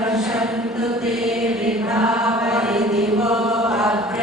वर्षन्तु ते विभावरिदिवो अग्रे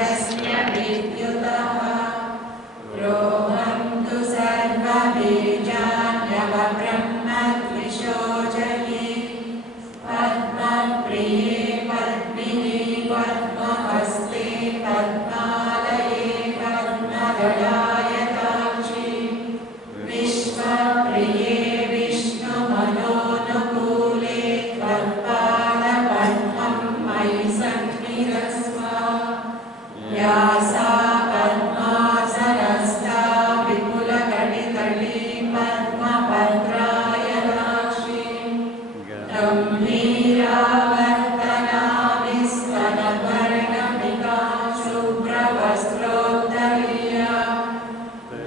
व्यासा पद्मासनस्था विपुलकटितटी पद्मपत्रायताक्षी गम्भीरावर्तनाभिस्तनपर्णमिका शुभ्रवस्त्रोत्तरीया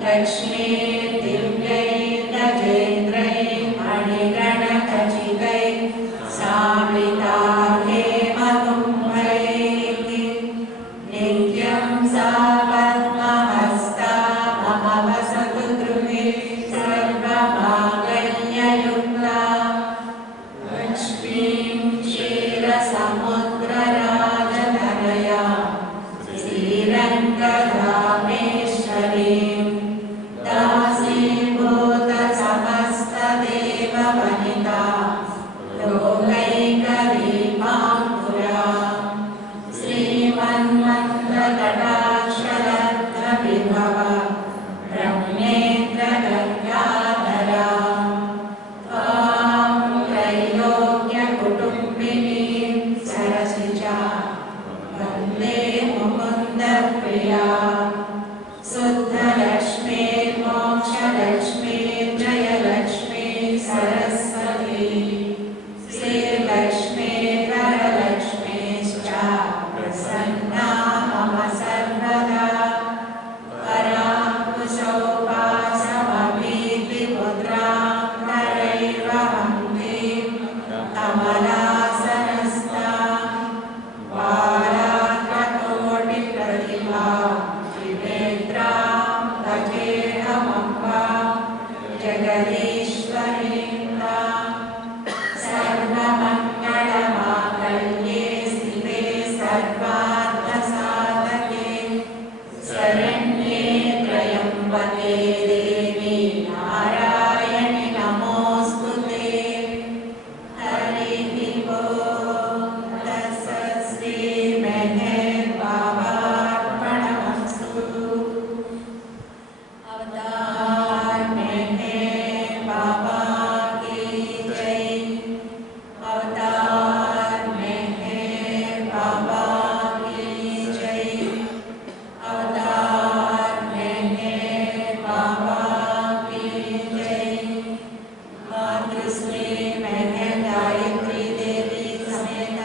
लक्ष्मीर्दिव्यैर्गजेन्द्रैः मणिगणखचितैः सामृता हेमकुम्भैः नित्यं सा पद्महस्ता मम वसतु गृहे सर्वमाङ्गल्ययुक्ता लक्ष्मीं क्षीरसमुद्रराजतनया श्रीरङ्गधामेश्वरीं दासीभूतसमस्तदेववनिता लोकैकदीपां पुरां श्रीमन्मन्त्रकटाक्षरत्नविभव ब्रह्मेन्द्रगङ्गाधरां त्वां त्रैलोक्यकुटुम्बिनीं सरसिजा वन्दे मुकुन्दप्रिया शुद्धलक्ष्मीर्मोक्षलक्ष्मीर्जयलक्ष्मी सरस्वती श्रीलक्ष्मीर्वरलक्ष्मीश्च प्रसन्ना मम सर्वदा पराङ्कुशोपासमभीतिमुद्रां करैर्वहन्तीं कमलासनस्थां वारात्रकोटिप्रतिभां त्रिनेत्रां भजेऽहमम्बां जगदीश्वरीं तां सर्वमङ्गलमाङ्गल्ये शिवे सर्वार्थसाधके शरण्ये त्र्यम्बके देवी नारायणि नमोऽस्तु ते हरिः ॐ तत्सत् श्रीमेहेर्बाबार्पणमस्तु अवतार मेहेर बाबा की जय अवतार मेहेर बाबा की जय अवतार मेहेर बाबा की जय मातृश्री मेहेर गायत्री देवी समेत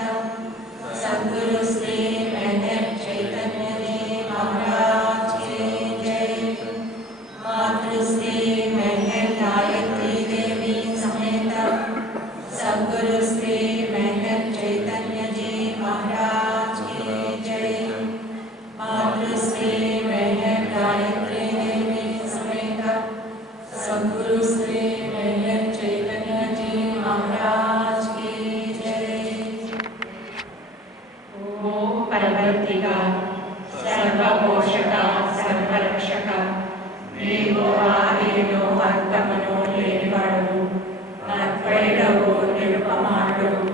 सद्गुरु श्री मेहेर चैतन्य जी महाराज की जय मातृश्री मेहेर गायत्री देवी समेत सद्गुरु श्री मेहेर चैतन्य जी महाराज की जय मातृश्री मेहेर गायत्री देवी समेत सद्गुरु श्री मेहेर चैतन्य जी महाराज की जय। ओ परवर्तिका सर्वपोषका सर्वरक्षका నీవు ఆదిలో అంతమును లేనివాడవు నత్వైడవు నిరుపమానుడవు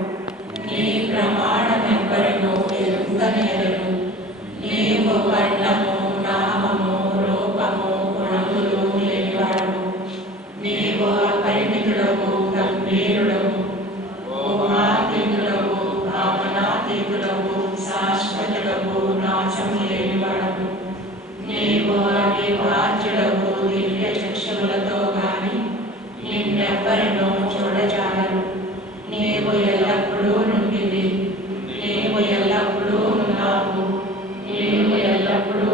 నీ ప్రమాణమెవ్వరును ఎరుగనేరరు నీవు వర్ణము నామము రూపము గుణములు లేనివాడవు నీవు అపరిమితుడవు గంభీరుడవు ఊహాతీతుడవు భావనాతీతుడవు శాశ్వతుడవు నాశము లేనివాడవు నీవు అవిభాజ్యుడవు దివ్య చక్షులతో గాని నిన్నెవ్వరినూ చూడజాలరు నీవు ఎల్లప్పుడూ నుండివి నీవు ఎల్లప్పుడూ ఉన్నావు నీవు ఎల్లప్పుడూ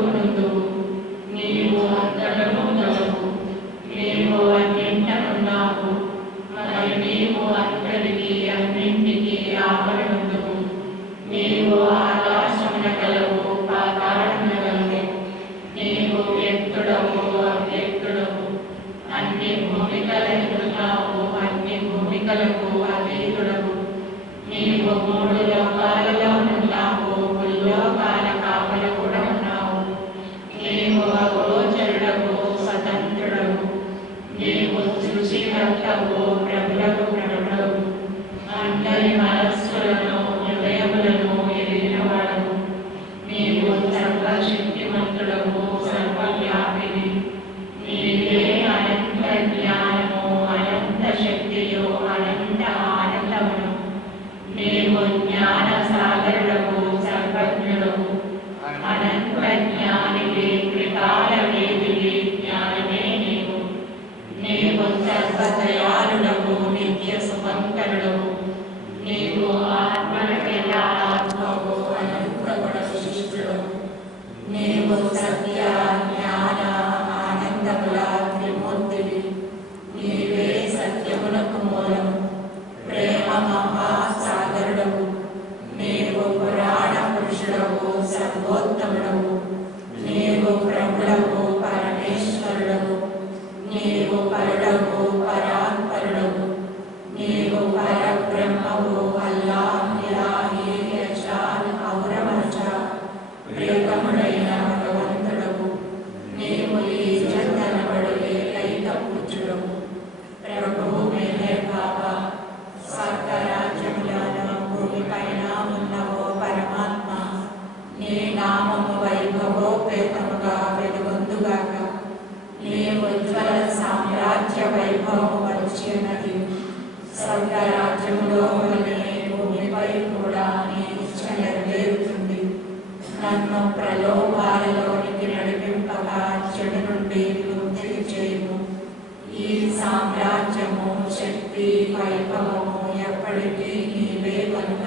నీవు సత్య జ్ఞాన ఆనందముల త్రిమూర్తివి. నీవే సత్యమునకు మూలము, ప్రేమ మహాసాగరుడవు. నీవు పురాణ పురుషుడవు, సర్వోత్తముడవు. నీవు ప్రభుడవు, పరమేశ్వరుడవు. నీవు పరుడవు, పరాత్పరుడవు. నీవు పరబ్రహ్మవు, అల్లాహ్, ఇలాహి, యజాన్, ఔరమజ, ప్రియతముడైన భగవంతుడవు. నీవు ఈ జగనబడు ఏకైక పూజ్యుడవు. ప్రభువు మెహర్ బాబా, స్వర్గరాజ్యములను భూమిపైన ఉన్నవో పరమాత్మ, నీ నామము వైభవోపేతముగా వెలుగొందుగాక. నీ ఉజ్వల సామ్రాజ్య వైభవము వచ్చి ఉన్నది. స్వర్గరాజ్యములో భూమిపై కూడా నీ ఇచ్చ నెరవేరుతుంది. నన్ను ప్రలోభాలలోనికి నడిపింపగా చెడు నుండి విముక్తి చేయము. ఈ సామ్రాజ్యము, శక్తి, వైభవము ఎప్పటికీ నీవే కనుక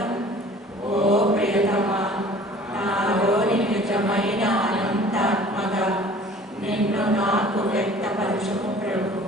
ఓ ప్రియతమా, నాలోని నిజమైన అనంతాత్మగా నిన్ను నాకు వ్యక్తపరచుము ప్రభు.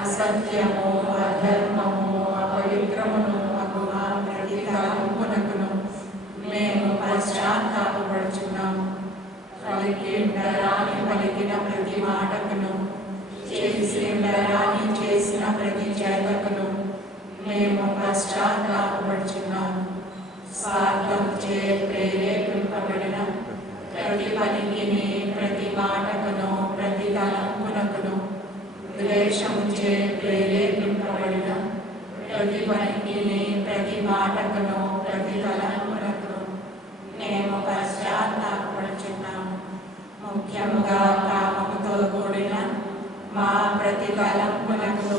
అసత్యము, అధర్మము, అపవిత్రమును అగుమా ప్రతి తలంపునకును మేము పశ్చాత్తాపపడుచున్నాము. పలికిండరాని పలికిన ప్రతి మాటకును, చేసిండరాని చేసిన ప్రతి చేతకును మేము పశ్చాత్తాపపడుచున్నాము. స్వార్థంచే ప్రేరేపింపబడిన ప్రతి పలికిని, ప్రతి మాటకును, ప్రతి తలంపునకును, ద్వేషముచే ప్రేరేపింపబడిన ప్రతి పలికిని, ప్రతి మాటకును, ప్రతి తలంపునకును మేము పశ్చాత్తాపపడుచున్నాము. ముఖ్యముగా కామముతో కూడిన మా ప్రతి తలంపునకు,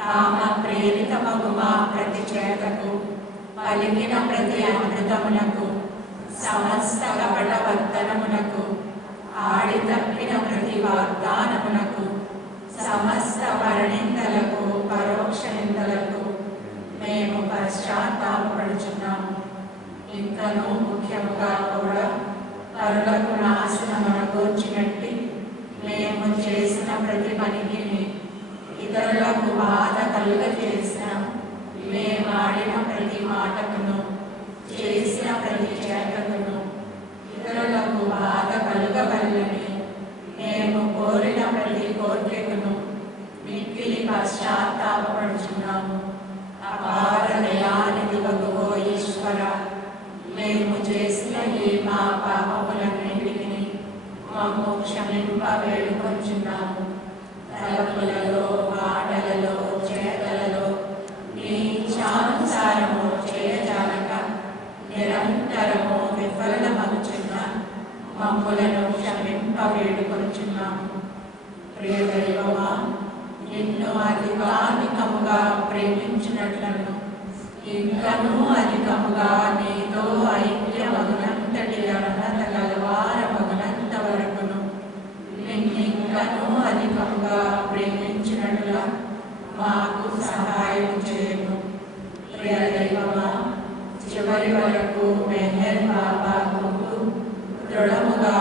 కామ ప్రేరితమగు మా ప్రతి చేతకు, పలికిన ప్రతి అమృతమునకు, సమస్త కపటవర్తనమునకు, ఆడి తప్పిన ప్రతి వాగ్దానమునకు, సమస్త పరనిందలకు, పరోక్ష నిందలకు మేము పశ్చాత్తాపపడుచున్నాము. ఇంకనూ ముఖ్యముగా కూడా పరులకు నాశనమనగూర్చినట్టి మేము చేసిన ప్రతి పనికి, ఇతరులకు బాధ కలుగజేసిన మేమాడిన ప్రతి మాటకును, చేసిన ప్రతి చేతకును ఇతరులకు బాధ కలుగవల్లని మేము కోరిన ప్రతి కోరికను మిక్కిలి పశ్చాత్తాపపడుచున్నాము. అపార దయానిధి వగువో ఈశ్వర, మేము చేసిన ఈ మా పాపములన్నింటినీ మమ్ము క్షమింప వేడుకొంచున్నాము. తలపులలో, మాటలలో, చేతలలో నీ ఇచ్ఛానుసారము చేయజాలక నిరంతరము విఫలమగుచున్న మమ్ములను క్షమింప వేడుకొంచున్నాము. ప్రియ దైవం ఇంకనూ అధికముగా నీతో ఐక్యమగునంతటి అర్హత గలవారమగునంత వరకును నిన్నింకనూ అధికముగా ప్రేమించినట్లుగా మాకు సహాయం చేయము. ప్రియ దైవమా, చివరి వరకు మెహర్ బాబా కొరకు దృఢముగా